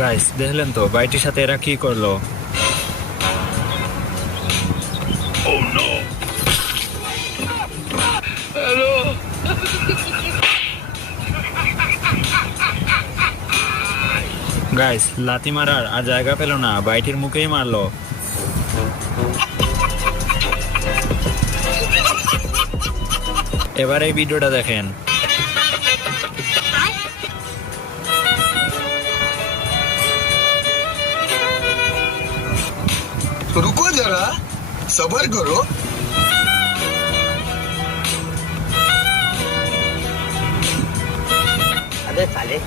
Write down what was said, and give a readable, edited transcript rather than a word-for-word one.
Guys দেখলেন তো বাইটির সাথে এরা কি করলো। গাইস লাথি মারার আর জায়গা পেল না, বাইটির মুখেই মারলো। এবার এই ভিডিওটা দেখেন। रुको जरा सबर करो। अबे साले